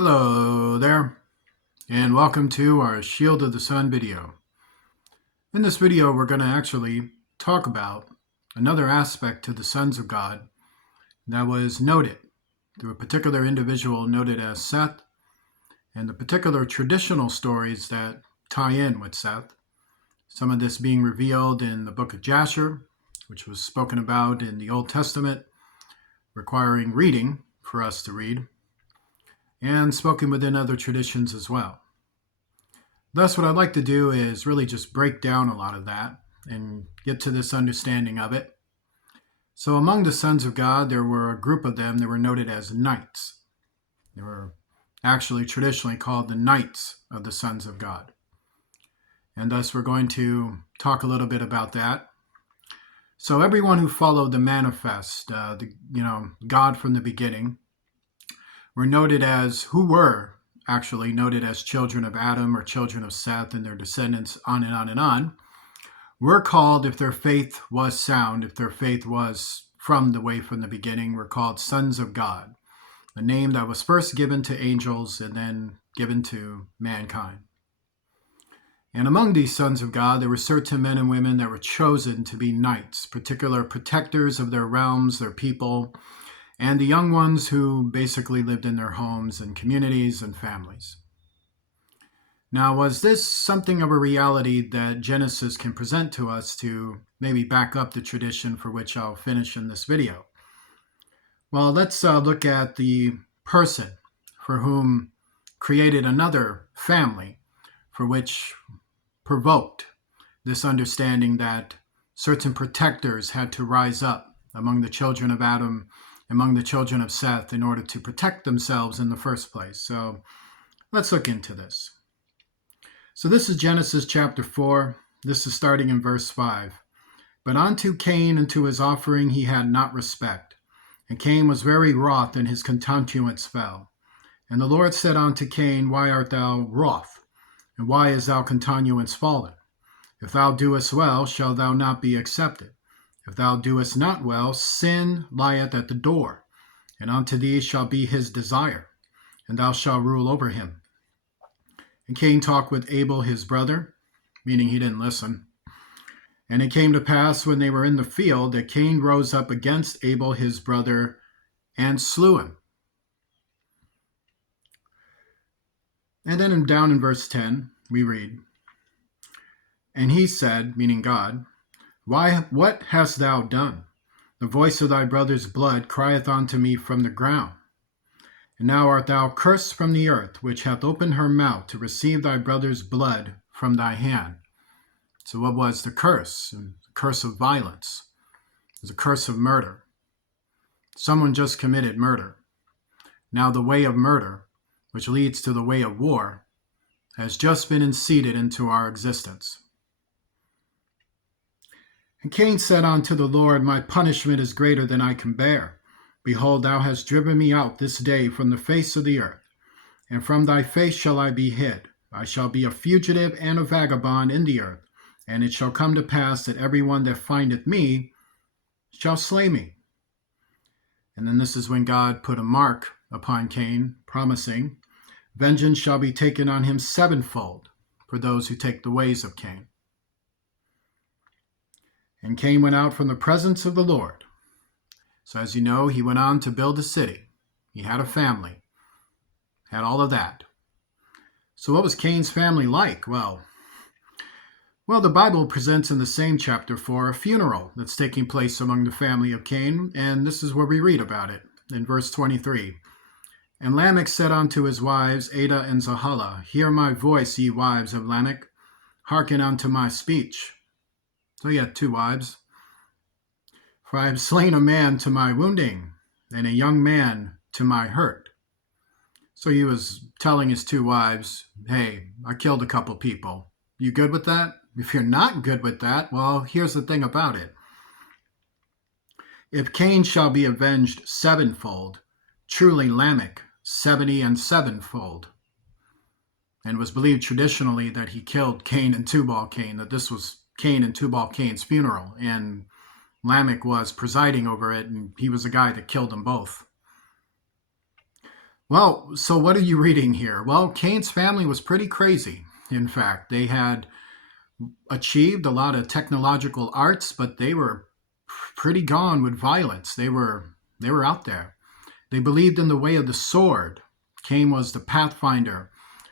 Hello there, and welcome to our Shield of the Sun video. In this video, we're going to actually talk about another aspect to the sons of God that was noted through a particular individual noted as Seth, and the particular traditional stories that tie in with Seth. Some of this being revealed in the book of Jasher, which was spoken about in the Old Testament, requiring reading for us to read, and spoken within other traditions as well. Thus, what I'd like to do is really just break down a lot of that and get to this understanding of it. So among the sons of God, there were a group of them that were noted as knights. They were actually traditionally called the knights of the sons of God. And thus we're going to talk a little bit about that. So everyone who followed the manifest, God from the beginning, were noted as, who were actually noted as children of Adam or children of Seth and their descendants, on and on and on, were called, if their faith was sound, if their faith was from the way from the beginning, were called sons of God, a name that was first given to angels and then given to mankind. And among these sons of God, there were certain men and women that were chosen to be knights, particular protectors of their realms, their people, and the young ones who basically lived in their homes and communities and families. Now, was this something of a reality that Genesis can present to us to maybe back up the tradition for which I'll finish in this video? Well, let's look at the person for whom created another family, for which provoked this understanding that certain protectors had to rise up among the children of Adam, among the children of Seth, in order to protect themselves in the first place. So let's look into this. So this is Genesis chapter 4. This is starting in verse 5. But unto Cain and to his offering he had not respect. And Cain was very wroth, and his continuance fell. And the Lord said unto Cain, Why art thou wroth? And why is thou continuance fallen? If thou doest well, shalt thou not be accepted. If thou doest not well, sin lieth at the door, and unto thee shall be his desire, and thou shalt rule over him. And Cain talked with Abel his brother, meaning he didn't listen. And it came to pass when they were in the field that Cain rose up against Abel his brother and slew him. And then down in verse 10, we read, And he said, meaning God, What hast thou done? The voice of thy brother's blood crieth unto me from the ground. And now art thou cursed from the earth, which hath opened her mouth to receive thy brother's blood from thy hand. So what was the curse? The curse of violence. It was a curse of murder. Someone just committed murder. Now the way of murder, which leads to the way of war, has just been seeded into our existence. And Cain said unto the Lord, My punishment is greater than I can bear. Behold, thou hast driven me out this day from the face of the earth, and from thy face shall I be hid. I shall be a fugitive and a vagabond in the earth, and it shall come to pass that every one that findeth me shall slay me. And then this is when God put a mark upon Cain, promising, Vengeance shall be taken on him sevenfold for those who take the ways of Cain. And Cain went out from the presence of the Lord. So as you know, he went on to build a city. He had a family, had all of that. So what was Cain's family like? Well, the Bible presents in the same chapter 4 a funeral that's taking place among the family of Cain, and this is where we read about it in verse 23. And Lamech said unto his wives, Adah and Zahallah, Hear my voice, ye wives of Lamech, hearken unto my speech. So he had two wives. For I have slain a man to my wounding, and a young man to my hurt. So he was telling his two wives, hey, I killed a couple people. You good with that? If you're not good with that, well, here's the thing about it. If Cain shall be avenged sevenfold, truly Lamech 70 and sevenfold. And it was believed traditionally that he killed Cain and Tubal-Cain, that this was Cain and Tubal-Cain's funeral, and Lamech was presiding over it, and he was the guy that killed them both. Well, so what are you reading here? Well, Cain's family was pretty crazy. In fact, they had achieved a lot of technological arts, but they were pretty gone with violence. They were out there. They believed in the way of the sword. Cain was the pathfinder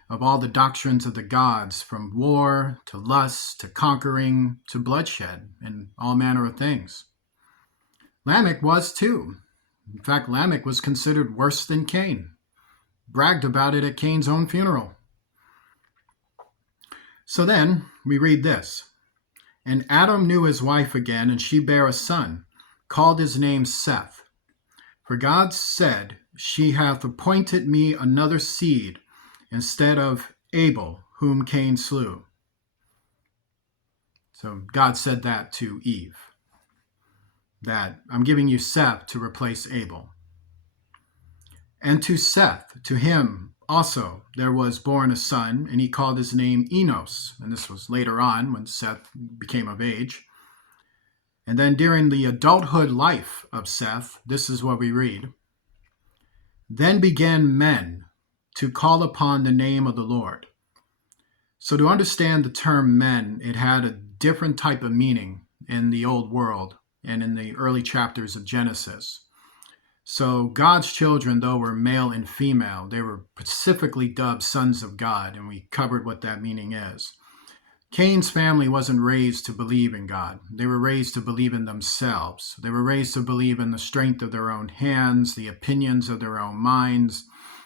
of all the doctrines of the gods, from war to lust to conquering to bloodshed and all manner of things. Lamech was too. In fact, Lamech was considered worse than Cain. Bragged about it at Cain's own funeral. So then we read this. And Adam knew his wife again, and she bare a son, called his name Seth. For God said, She hath appointed me another seed instead of Abel, whom Cain slew. So God said that to Eve, that I'm giving you Seth to replace Abel. And to Seth, to him also, there was born a son, and he called his name Enos. And this was later on when Seth became of age. And then during the adulthood life of Seth, this is what we read. Then began men to call upon the name of the Lord. So to understand the term men, it had a different type of meaning in the old world and in the early chapters of Genesis. So God's children, though, were male and female. They were specifically dubbed sons of God, and we covered what that meaning is. Cain's family wasn't raised to believe in God. They were raised to believe in themselves. They were raised to believe in the strength of their own hands, the opinions of their own minds.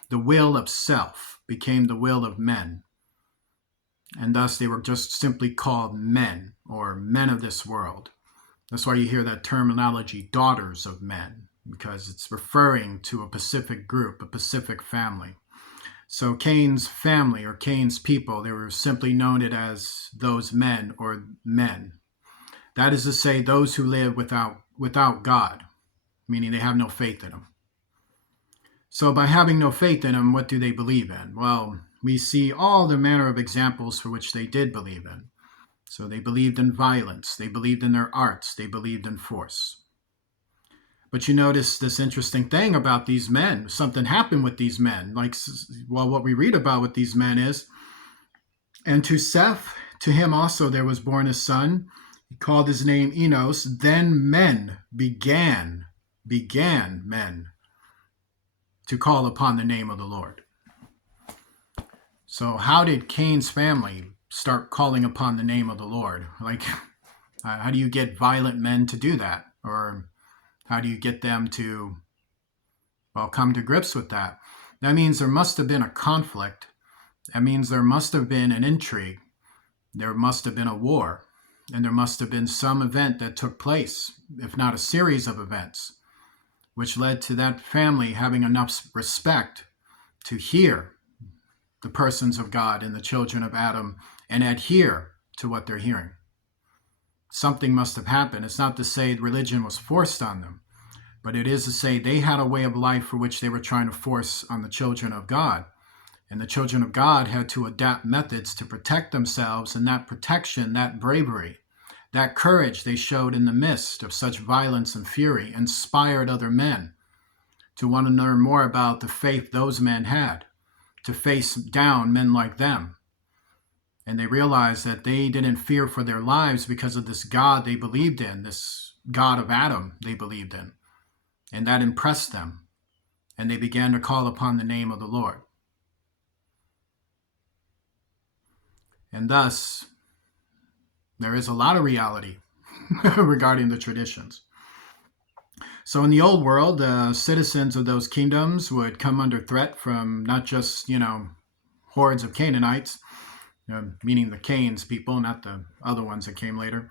The will of self became the will of men. And thus they were just simply called men, or men of this world. That's why you hear that terminology, daughters of men, because it's referring to a specific group, a specific family. So Cain's family, or Cain's people, they were simply known as those men, or men. That is to say, those who live without God, meaning they have no faith in him. So by having no faith in him, what do they believe in? Well, we see all the manner of examples for which they did believe in. So they believed in violence, they believed in their arts, they believed in force. But you notice this interesting thing about these men. Something happened with these men. What we read about with these men is, and to Seth, to him also there was born a son. He called his name Enos. Then men began men to call upon the name of the Lord. So how did Cain's family start calling upon the name of the Lord? How do you get violent men to do that? Or how do you get them to, come to grips with that? That means there must have been a conflict. That means there must have been an intrigue. There must have been a war. And there must have been some event that took place, if not a series of events, which led to that family having enough respect to hear the persons of God and the children of Adam and adhere to what they're hearing. Something must have happened. It's not to say religion was forced on them, but it is to say they had a way of life for which they were trying to force on the children of God. And the children of God had to adapt methods to protect themselves, and that protection, that bravery, that courage they showed in the midst of such violence and fury inspired other men to want to learn more about the faith those men had, to face down men like them. And they realized that they didn't fear for their lives because of this God they believed in, this God of Adam they believed in. And that impressed them. And they began to call upon the name of the Lord. And thus, there is a lot of reality regarding the traditions. So in the old world, citizens of those kingdoms would come under threat from not just, hordes of Canaanites, meaning the Cain's people, not the other ones that came later.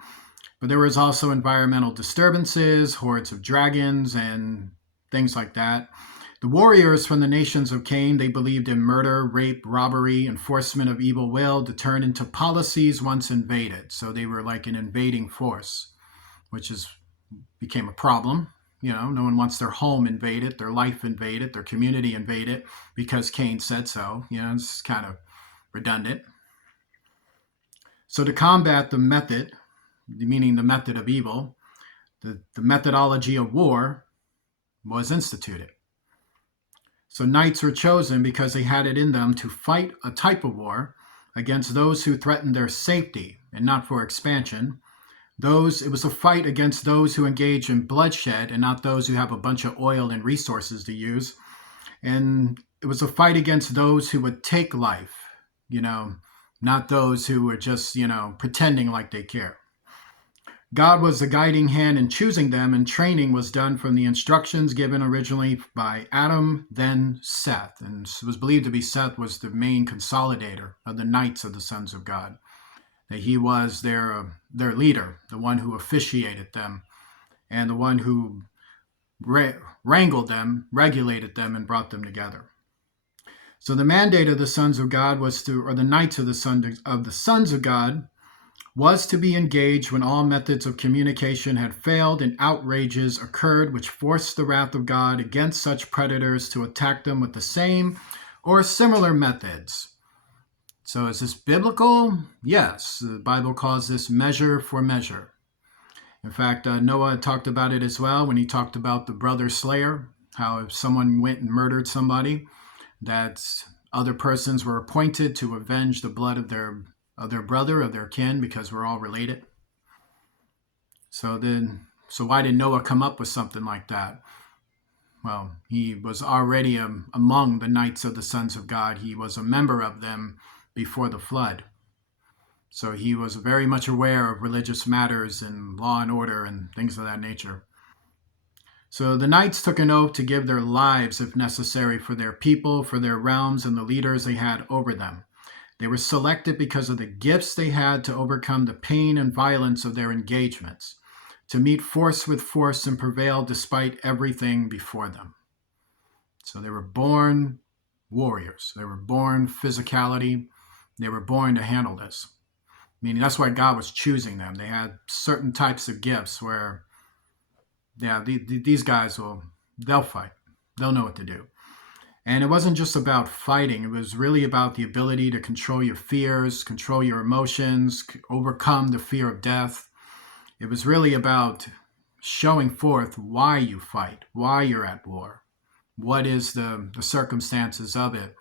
But there was also environmental disturbances, hordes of dragons, and things like that. The warriors from the nations of Cain, they believed in murder, rape, robbery, enforcement of evil will to turn into policies once invaded. So they were like an invading force, which became a problem. No one wants their home invaded, their life invaded, their community invaded because Cain said so. It's kind of redundant. So to combat the method, meaning the method of evil, the methodology of war was instituted. So knights were chosen because they had it in them to fight a type of war against those who threatened their safety and not for expansion. It was a fight against those who engage in bloodshed and not those who have a bunch of oil and resources to use. And it was a fight against those who would take life, you know, not those who were just, pretending like they care. God was the guiding hand in choosing them, and training was done from the instructions given originally by Adam, then Seth. And it was believed to be Seth was the main consolidator of the knights of the sons of God. That he was their leader, the one who officiated them, and the one who wrangled them, regulated them, and brought them together. So the mandate of the sons of God or the knights of the sons of God, was to be engaged when all methods of communication had failed and outrages occurred which forced the wrath of God against such predators to attack them with the same or similar methods. So is this biblical? Yes. The Bible calls this measure for measure. In fact, Noah talked about it as well when he talked about the brother slayer, how if someone went and murdered somebody, that other persons were appointed to avenge the blood of their brother, of their kin, because we're all related. So why did Noah come up with something like that? Well, he was already among the knights of the sons of God. He was a member of them before the flood. So he was very much aware of religious matters and law and order and things of that nature. So the knights took an oath to give their lives, if necessary, for their people, for their realms, and the leaders they had over them. They were selected because of the gifts they had to overcome the pain and violence of their engagements, to meet force with force and prevail despite everything before them. So they were born warriors. They were born physicality. They were born to handle this. Meaning that's why God was choosing them. They had certain types of gifts where, these guys they'll fight. They'll know what to do. And it wasn't just about fighting. It was really about the ability to control your fears, control your emotions, overcome the fear of death. It was really about showing forth why you fight, why you're at war, what is the circumstances of it,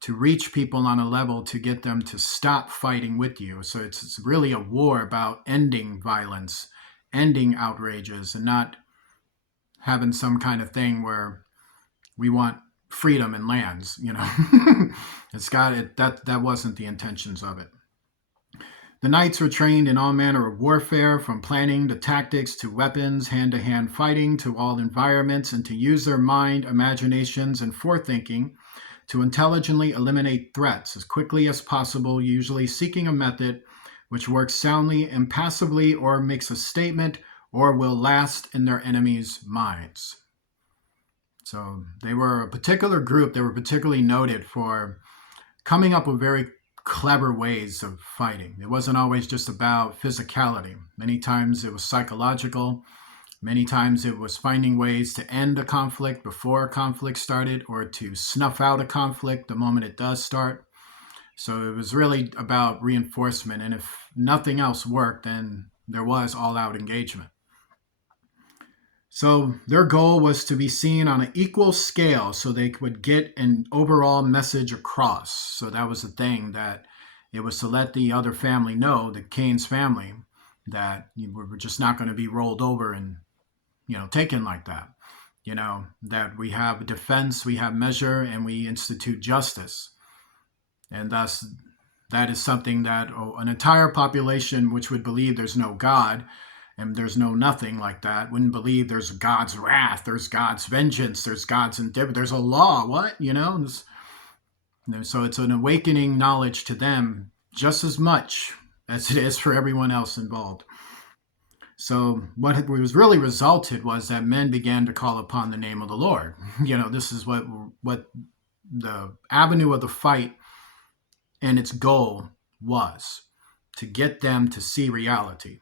to reach people on a level to get them to stop fighting with you. So it's really a war about ending violence, ending outrages, and not having some kind of thing where we want freedom and lands, that wasn't the intentions of it. The knights were trained in all manner of warfare, from planning to tactics to weapons, hand-to-hand fighting to all environments, and to use their mind, imaginations, and forethinking to intelligently eliminate threats as quickly as possible, usually seeking a method which works soundly, impassively, or makes a statement, or will last in their enemies' minds. So they were a particular group. They were particularly noted for coming up with very clever ways of fighting. It wasn't always just about physicality. Many times it was psychological. Many times it was finding ways to end a conflict before a conflict started, or to snuff out a conflict the moment it does start. So it was really about reinforcement. And if nothing else worked, then there was all-out engagement. So their goal was to be seen on an equal scale so they would get an overall message across. So that was the thing, that it was to let the other family know, the Cain's family, that we're just not going to be rolled over and, taken like that. That we have defense, we have measure, and we institute justice. And thus, that is something that an entire population which would believe there's no God, and there's no nothing like that, wouldn't believe there's God's wrath, there's God's vengeance, there's God's indifference, there's a law, what? So it's an awakening knowledge to them just as much as it is for everyone else involved. So what was really resulted was that men began to call upon the name of the Lord. This is what the avenue of the fight and its goal was, to get them to see reality.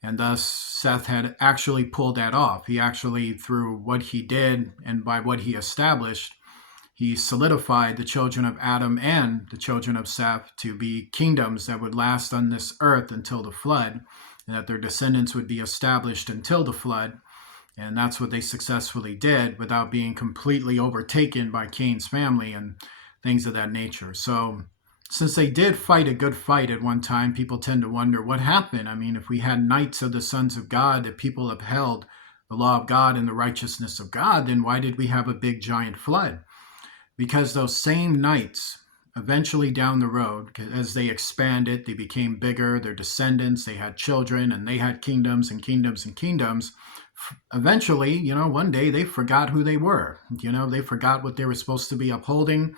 And thus, Seth had actually pulled that off. He actually, through what he did and by what he established, he solidified the children of Adam and the children of Seth to be kingdoms that would last on this earth until the flood, and that their descendants would be established until the flood. And that's what they successfully did without being completely overtaken by Cain's family and things of that nature. So since they did fight a good fight at one time, people tend to wonder what happened. I mean, if we had knights of the sons of God, that people upheld the law of God and the righteousness of God, then why did we have a big giant flood? Because those same knights, eventually down the road, as they expanded, they became bigger, their descendants, they had children, and they had kingdoms and kingdoms and kingdoms. Eventually, one day they forgot who they were. They forgot what they were supposed to be upholding,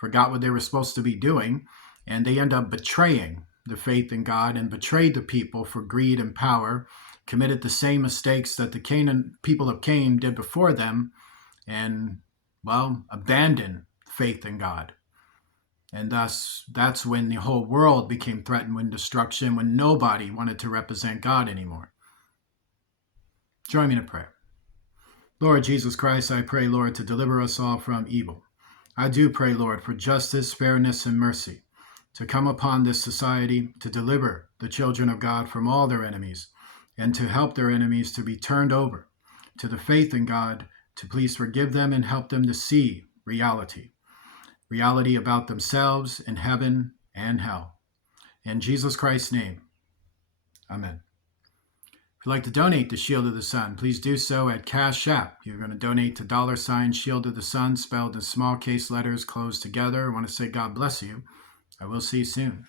forgot what they were supposed to be doing, and they end up betraying the faith in God and betrayed the people for greed and power, committed the same mistakes that the people of Cain did before them, and, well, abandoned faith in God. And thus, that's when the whole world became threatened with destruction, when nobody wanted to represent God anymore. Join me in a prayer. Lord Jesus Christ, I pray, Lord, to deliver us all from evil. I do pray, Lord, for justice, fairness, and mercy to come upon this society, to deliver the children of God from all their enemies, and to help their enemies to be turned over to the faith in God, to please forgive them and help them to see reality about themselves in heaven and hell. In Jesus Christ's name, amen. If you'd like to donate to Shield of the Sun, please do so at Cash App. You're going to donate to $ Shield of the Sun, spelled in small case letters closed together. I want to say God bless you. I will see you soon.